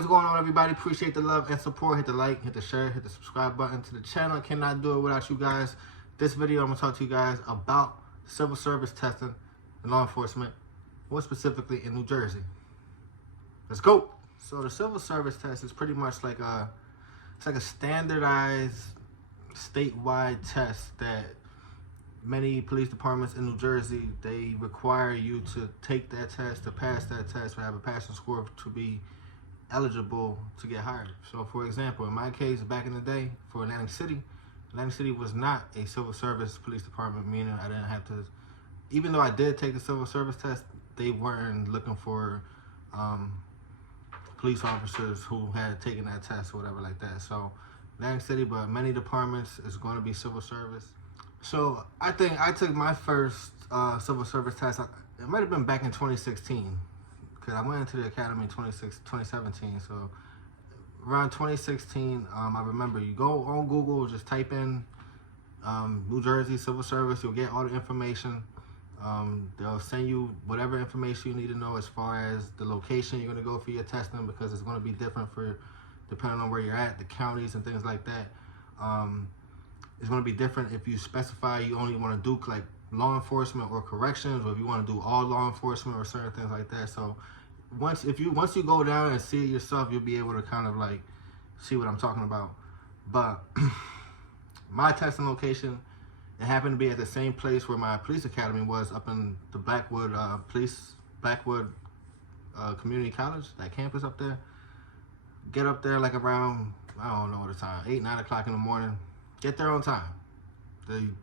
what's going on, everybody? Appreciate the love and support. Hit the like, hit the share, hit the subscribe button to the channel. I cannot do it without you guys. This video, I'm going to talk to you guys about civil service testing and law enforcement, more specifically in New Jersey. Let's go. So the civil service test is pretty much like a standardized statewide test that many police departments in New Jersey, they require you to take that test, to pass that test, to have a passing score to be eligible to get hired. So for example, in my case, back in the day for Atlantic City was not a civil service police department, meaning I didn't have to, even though I did take the civil service test, they weren't looking for police officers who had taken that test or whatever like that. So Atlantic City, but many departments is going to be civil service. So I think I took my first civil service test, it might have been back in 2016, because I went into the academy in 2017. So around 2016, I remember you go on Google, just type in New Jersey Civil Service, you'll get all the information. They'll send you whatever information you need to know as far as the location you're going to go for your testing, because it's going to be different for depending on where you're at, the counties and things like that. It's going to be different if you specify you only want to do like law enforcement or corrections, or if you want to do all law enforcement or certain things like that. So once you go down and see it yourself, you'll be able to kind of like see what I'm talking about. But my testing location, it happened to be at the same place where my police academy was, up in the Blackwood Community College, that campus up there. Get up there like around, I don't know what the time, 8, 9 o'clock in the morning. Get there on time.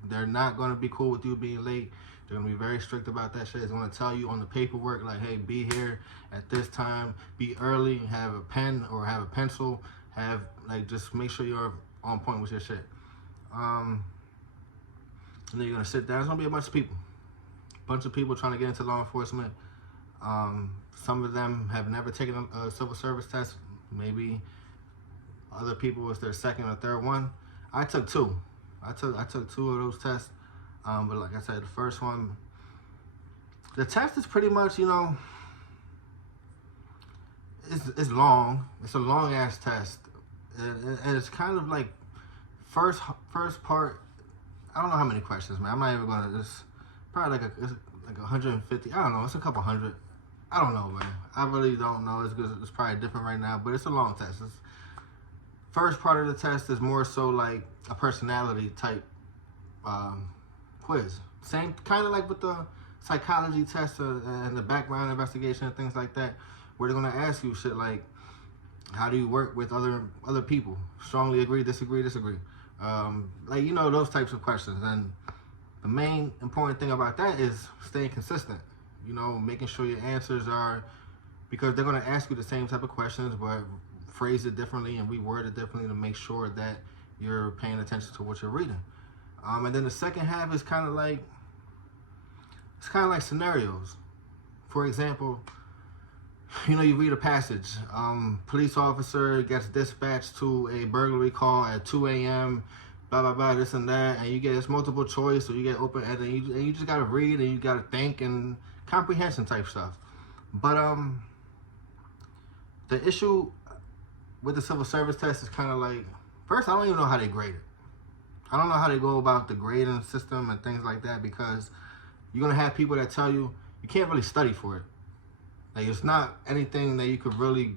They're not going to be cool with you being late. They're going to be very strict about that shit. It's going to tell you on the paperwork, like, hey, be here at this time, be early, have a pen or have a pencil, have, like, just make sure you're on point with your shit. And then you're going to sit down. There's going to be a bunch of people trying to get into law enforcement. Some of them have never taken a civil service test. Maybe other people, it's their second or third one. I took two. I took 2 of those tests. But like I said, the first one, the test is pretty much, you know, it's long. It's a long ass test. And it's kind of like first part, I don't know how many questions, man. I'm not even gonna, it's probably it's like 150, I don't know, it's a couple hundred. I don't know, man. I really don't know. It's probably different right now, but it's a long test. First part of the test is more so like a personality type quiz. Same kind of like with the psychology test and the background investigation and things like that, where they're gonna ask you shit like, how do you work with other people? Strongly agree, disagree. Like, you know, those types of questions. And the main important thing about that is staying consistent. You know, making sure your answers are, because they're gonna ask you the same type of questions, but phrase it differently and reword it differently to make sure that you're paying attention to what you're reading. And then the second half is kind of like, it's kind of like scenarios. For example, you know, you read a passage. Police officer gets dispatched to a burglary call at 2 a.m., blah, blah, blah, this and that, and you get, it's multiple choice, or you get open, and you just gotta read, and you gotta think, and comprehension type stuff. But the issue with the civil service test is kind of like, first, I don't even know how they grade it. I don't know how they go about the grading system and things like that, because you're going to have people that tell you you can't really study for it. Like, it's not anything that you could really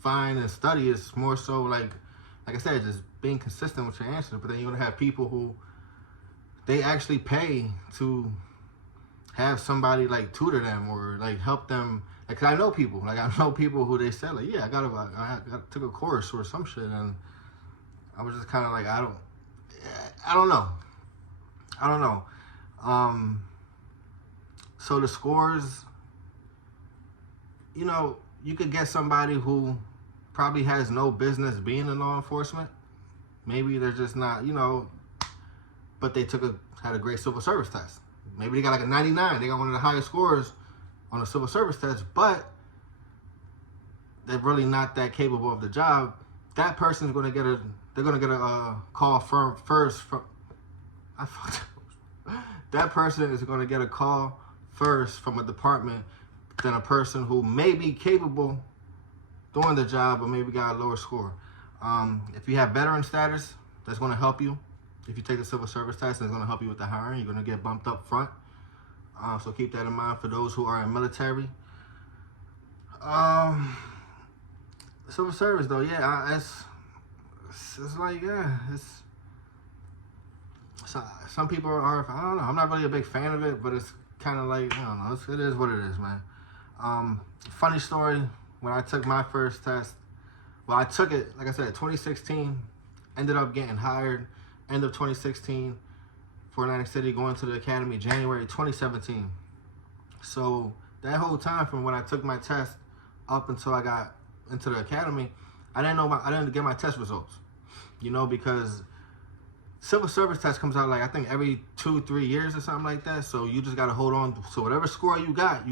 find and study. It's more so like I said, just being consistent with your answers. But then you're going to have people who, they actually pay to have somebody like tutor them or like help them. Like, I know people who they said like, yeah, I took a course or some shit, and I was just kind of like, I don't know. So the scores, you know, you could get somebody who probably has no business being in law enforcement. Maybe they're just not, you know, but they had a great civil service test. Maybe they got like a 99. They got one of the highest scores on a civil service test, but they're really not that capable of the job. That person's going to get a call first from that person is going to get a call first from a department than a person who may be capable doing the job, but maybe got a lower score. If you have veteran status, that's going to help you. If you take the civil service test, it's going to help you with the hiring. You're going to get bumped up front. So keep that in mind for those who are in military. Civil service though, yeah, it's like, yeah, it's some people are, I don't know, I'm not really a big fan of it, but it's kind of like, I don't know, it is what it is, man. Funny story, when I took my first test, well, I took it, like I said, 2016, ended up getting hired end of 2016 for Atlantic City, going to the academy January 2017. So that whole time from when I took my test up until I got into the academy, I didn't get my test results, you know, because civil service test comes out like I think every 2-3 years or something like that. So you just got to hold on. So whatever score you got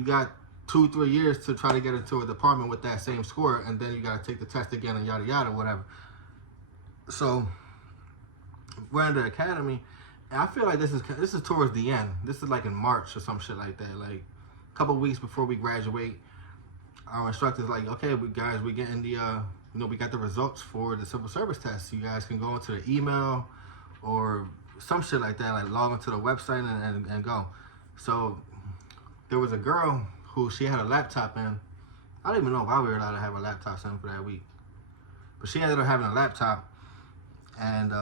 2-3 years to try to get into a department with that same score, and then you got to take the test again and yada yada whatever. So we're in the academy, and I feel like this is towards the end. This is like in March or some shit like that, like a couple weeks before we graduate. Our instructor's like, okay, we getting the we got the results for the civil service test. You guys can go into the email or some shit like that, like log into the website and go. So there was a girl who she had a laptop in. I don't even know why we were allowed to have a laptop in for that week, but she ended up having a laptop, and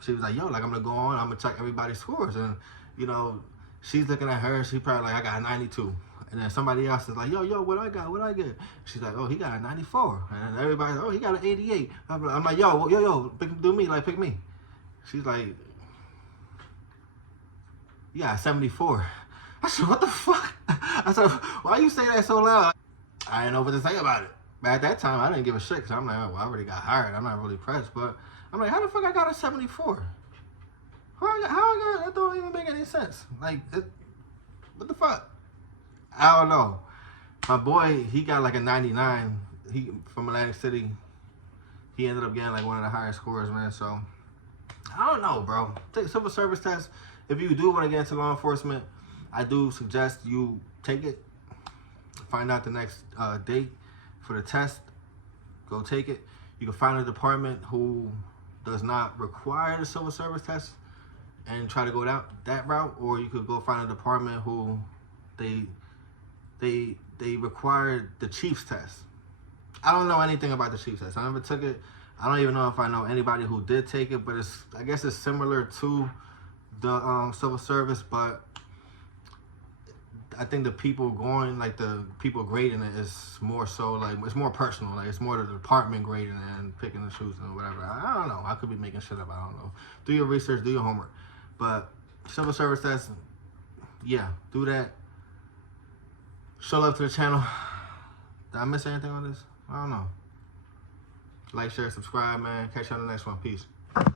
she was like, yo, like I'm gonna go on, I'm gonna check everybody's scores, and you know, she's looking at her, she probably like, I got a 92. And then somebody else is like, yo, what I get? She's like, oh, he got a 94. And everybody's like, oh, he got an 88. I'm like, yo, do me, like, pick me. She's like, yeah, 74. I said, what the fuck? I said, why you say that so loud? I didn't know what to say about it. But at that time, I didn't give a shit, because I'm like, oh, well, I already got hired. I'm not really pressed. But I'm like, how the fuck I got a 74? How I got that? Don't even make any sense. Like, what the fuck? I don't know. My boy, he got like a 99. He from Atlantic City. He ended up getting like one of the highest scores, man. So I don't know, bro. Take civil service test. If you do want to get into law enforcement, I do suggest you take it. Find out the next date for the test. Go take it. You can find a department who does not require the civil service test and try to go that route, or you could go find a department who they required the Chiefs test. I don't know anything about the Chiefs test. I never took it. I don't even know if I know anybody who did take it, but I guess it's similar to the civil service, but I think the people grading it is more so like, it's more personal. Like, it's more the department grading and picking and choosing or whatever. I don't know. I could be making shit up. I don't know. Do your research, do your homework. But civil service test, yeah, do that. Show love to the channel. Did I miss anything on this? I don't know. Like, share, subscribe, man. Catch you on the next one. Peace.